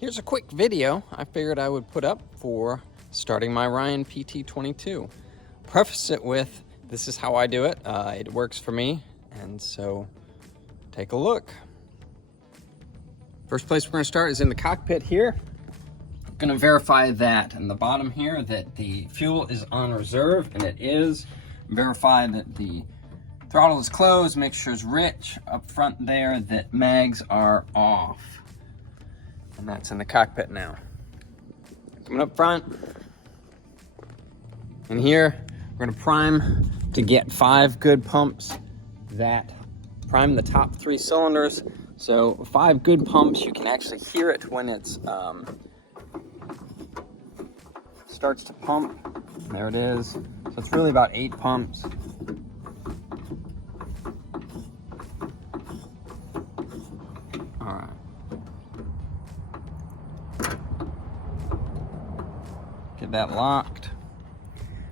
Here's a quick video I figured I would put up for starting my Ryan PT-22. Preface it with, this is how I do it. It works for me, and so take a look. First place we're going to start is in the cockpit here. I'm going to verify that in the bottom here that the fuel is on reserve, and it is. Verify that the throttle is closed, make sure it's rich up front there, that mags are off. And that's in the cockpit now. Coming up front. And here, we're gonna prime to get 5 good pumps that prime the top 3 cylinders. So 5 good pumps, you can actually hear it when it's starts to pump. There it is. So it's really about 8 pumps. All right. Get that locked.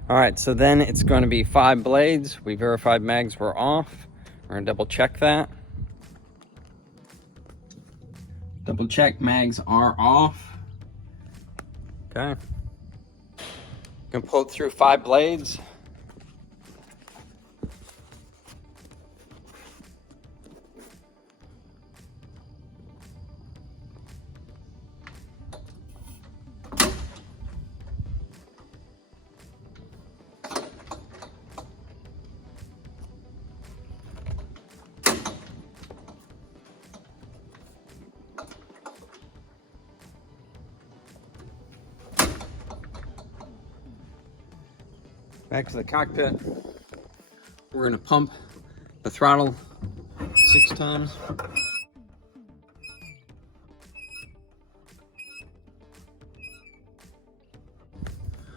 All right, so then it's going to be 5 blades. We verified mags were off. We're gonna double check that. Double check mags are off. Okay. Gonna pull it through 5 blades. Back to the cockpit. We're gonna pump the throttle 6 times.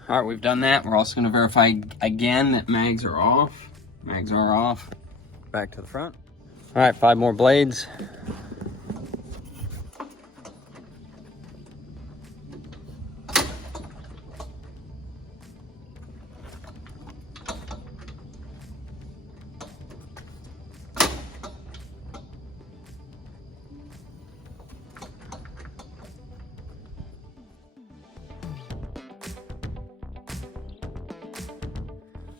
All right, we've done that. We're also gonna verify again that mags are off. Mags are off. Back to the front. All right, 5 more blades.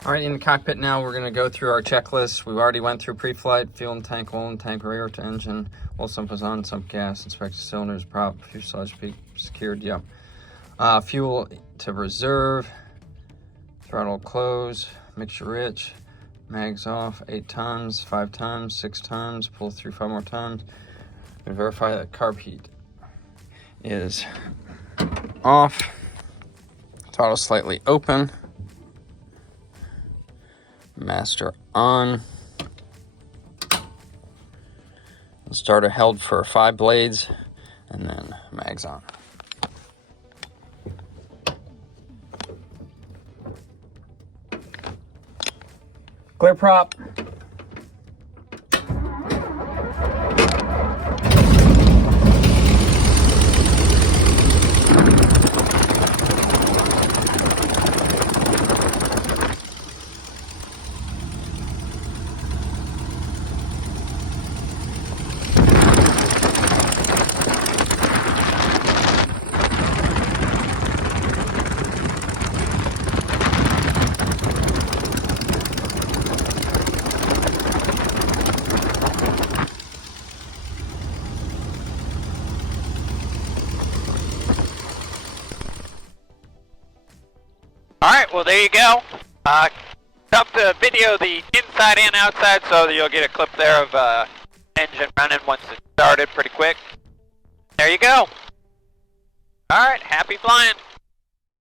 All right, in the cockpit now, we're gonna go through our checklist. We've already went through pre-flight, fuel and tank, oil and tank, rear to engine, oil sump was on, sump gas, inspect cylinders, prop, fuselage peak secured, yep. Fuel to reserve, throttle close, mixture rich, mags off, 8 times, 5 times, 6 times, pull through 5 more times, and verify that carb heat is off, throttle slightly open, master on, starter held for 5 blades, and then mags on. Clear prop. Alright, well there you go. Dump the video the inside and outside so that you'll get a clip there of engine running once it's started pretty quick. There you go. Alright, happy flying.